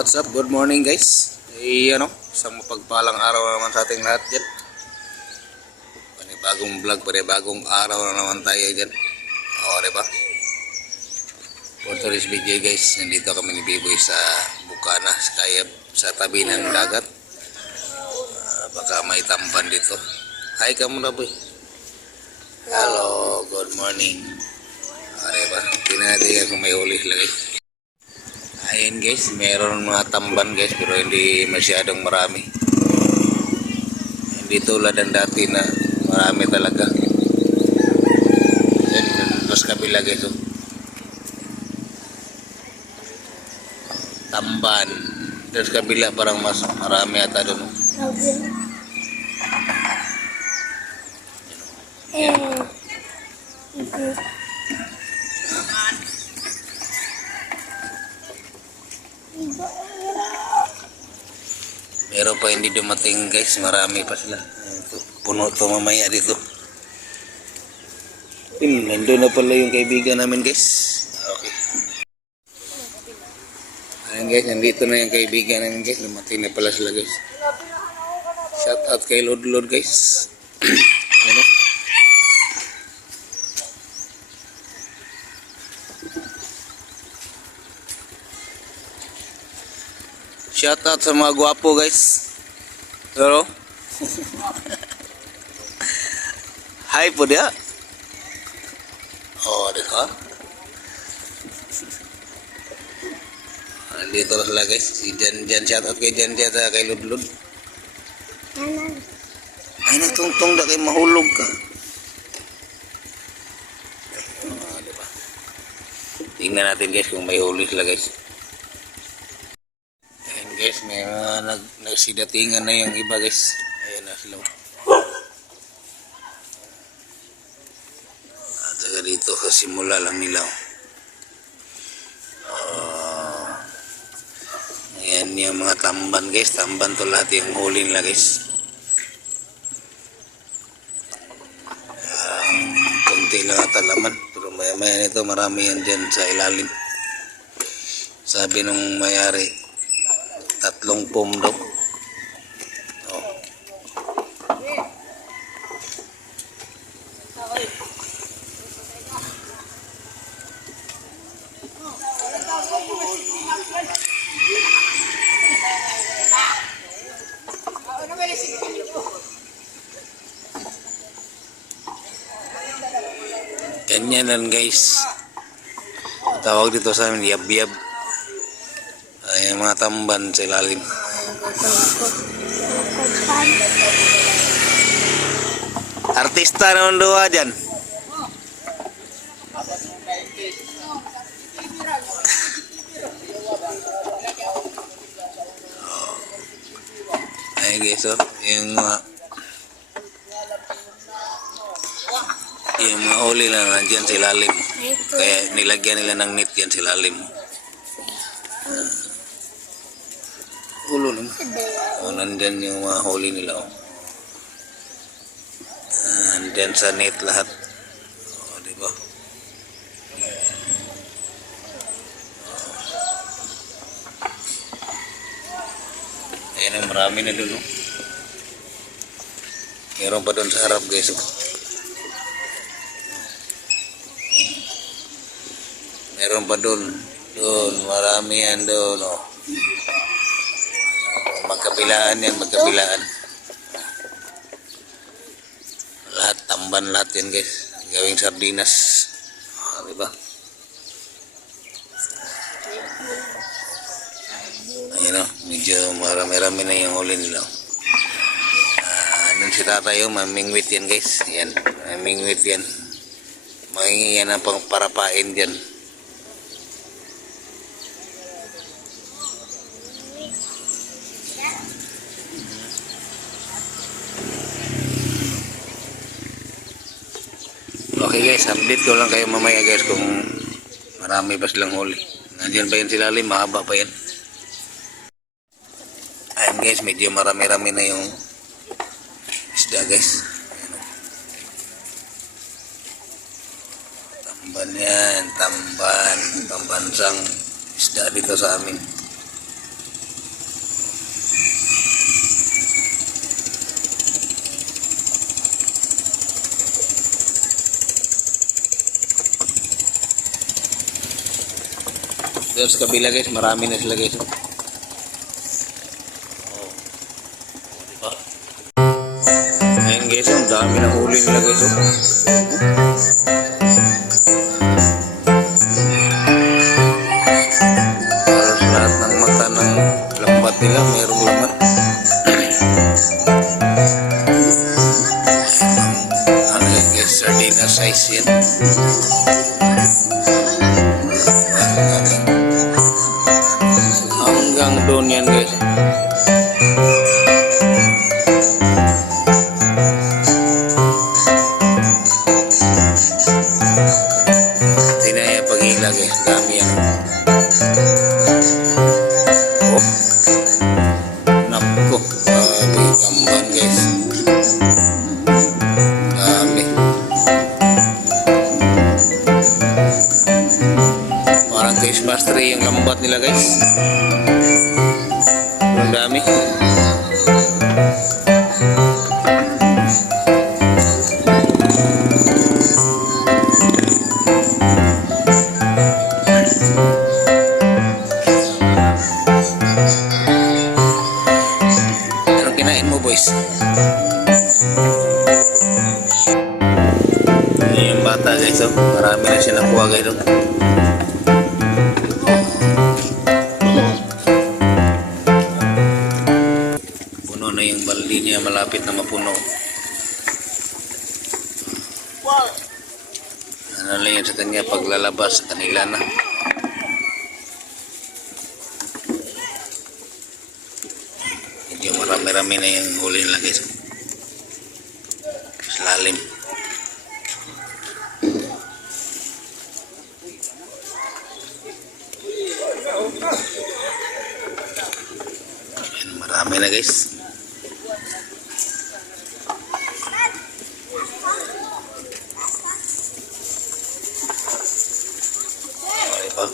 what's up? Good morning guys. Eh, ano, isang mapagpalang araw na naman sa ating lahat dyan. Panibagong vlog, panibagong araw na naman tayo dyan. O, di ba? For today's video guys, nandito kami ni Biboy sa Bukana, sa Kayab, sa tabi ng dagat. Ah, baka may tamban dito. Hi ka muna boy. Hello, good morning. O, di ba? Tingnan natin kung may huli lagi. Ayun guys, meron mga tamban guys pero hindi masyadong marami. Hindi tulad ng dati na marami talaga. Yan, tapos kabila guys. Oh. Tamban. Tapos kabila parang mas marami ata doon. oh. Meron pa hindi dumating guys, marami pa sila. Puno to mamaya dito. Hmm, nandun na pala yung kaibigan namin guys. Okay. Ayun guys, nandito na yung kaibigan namin guys. Dumating na pala sila guys. Shout out kay Lord Lord guys. Shout out sa mga gwapo guys. Pero Hi po dia. Oh, di ba? Dito na sila guys. Si Jan Jan shout out kay Jan Jan kay Ludlud. Ay natungtong da kay mahulog ka. Oh, di ba? Tingnan natin guys kung may huli sila guys. Nag, nagsidatingan na yung iba guys. Ayan na sila. At saka dito sa simula lang nila. Oh. ayan yung mga tamban guys. Tamban to lahat yung huli nila guys. Ah, konti lang ata laman. Pero maya maya nito marami yan dyan sa ilalim. Sabi nung mayari, tatlong daw. Oh. Ganyan lang guys. Tawag dito sa amin, yab-yab. Ay, mga tamban sa ilalim. Artista naman doa dyan. Ay guys, oh, yung mga yung mga huli na nandyan sa ilalim. Kaya nilagyan nila ng net yan sa ilalim. Ah. Ulo naman. O, nandyan yung mga huli nila. Oh. Ah, Nandyan sa net lahat. O, di ba? Ayan ang marami na doon. Oh. Meron pa doon sa harap guys. Oh. Meron pa doon. Doon, marami yan doon. Oh. Magkabilaan yan, magkabilaan. Lahat, tamban lahat yan guys. Gawing sardinas. Ah, di ba? Ayun o, medyo marami-rami na yung huli nila. Ah, nung si tatay oh, mamingwit yan guys. Yan, mamingwit yan. Mangingi yan ang pang parapain dyan. Okay guys, update ko lang kayo mamaya guys kung marami ba silang huli. Nandiyan pa yan sila lalim, mahaba pa yan. Ayan guys, medyo marami-rami na yung isda guys. Tamban yan, tamban, pambansang isda dito sa amin. Doon sa kabila guys, marami na sila guys. Ayan guys, ang dami ng huli nila guys. Oh. Tree yung lambat nila guys. Ang dami. Anong kinain mo boys? Ayan yung bata guys oh. Marami na siya nakuha guys oh. Malapit na mapuno. Ano lang yan sa kanya paglalabas kanila na. Medyo marami-rami na yung huli nila guys. Sa lalim. Ayan, marami na guys. Okay pa.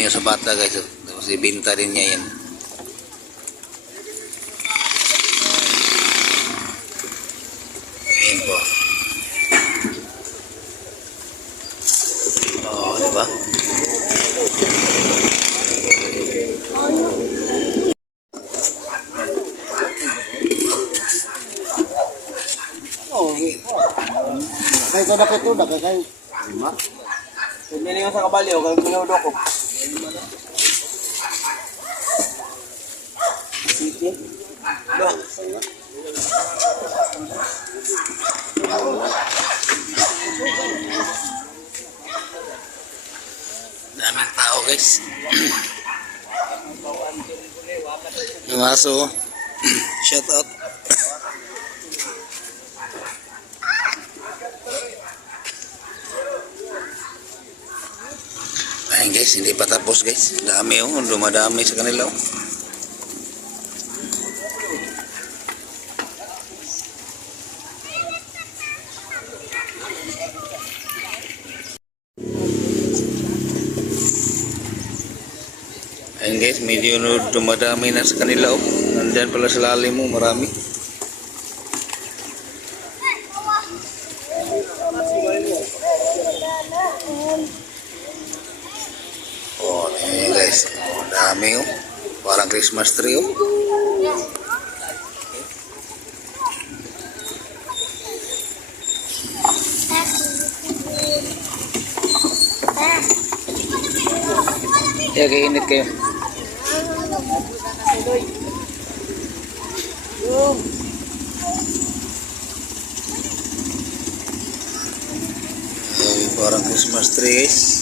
Na yun sa bata guys. Tapos ibinta rin niya yan. Ayan po. Oo, di ba? Kay ko dapat to, dapat kay. Lima. Pumili nga sa kabali, o kay pinudo ko. Guys. Yung aso. Shout out. Ayun guys, hindi pa tapos guys. Dami oh, dumadami sa kanila oh. Medyo dumadami na sa kanila oh. Nandyan pala sa lalim mo, marami. Oh, ayun guys. Oh, dami oh. Parang Christmas tree oh. Kaya kainit kayo. Parang Christmas tree.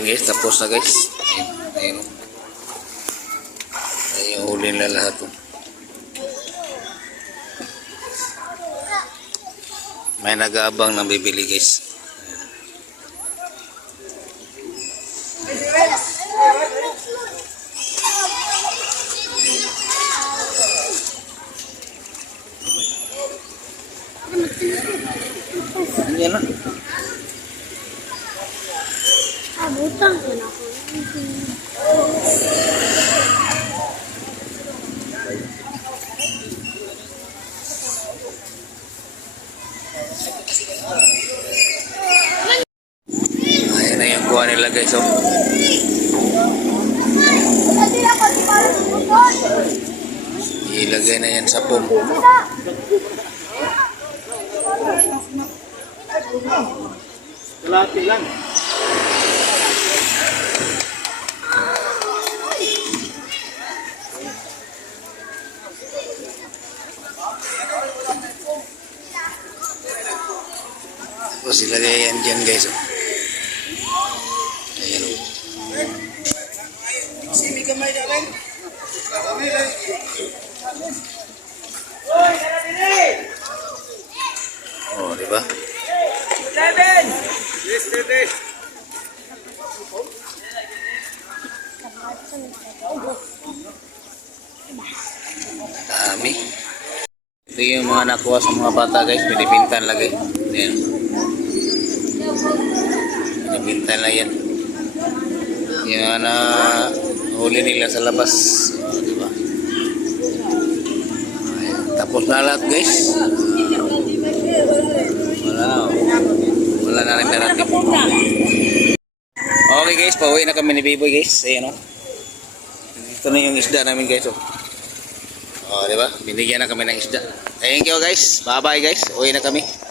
Ayan guys, tapos na guys. Ayan, ayan. Ayan yung huli nila lahat. Oh. May nag-aabang ng bibili guys. Kuha nila guys. Oh. Ilagay na yan sa pump. Kalati lang. Tapos ilagay yan dyan guys. Oh. Ayan oh. Oh, di ba? Dami. Ito yung mga nakuha sa mga bata guys. Pinipintan lagi. Ayan. Pinipintan lang yan. Yan na huli nila sa labas. O, lahat guys. Wala oh. Wala na rin narating. Okay guys, pauwi na kami ni Biboy guys. Ayan o. Ito na yung isda namin guys. Oh. Oh, di ba? Binigyan na kami ng isda. Thank you guys. Bye-bye guys. Uwi na kami.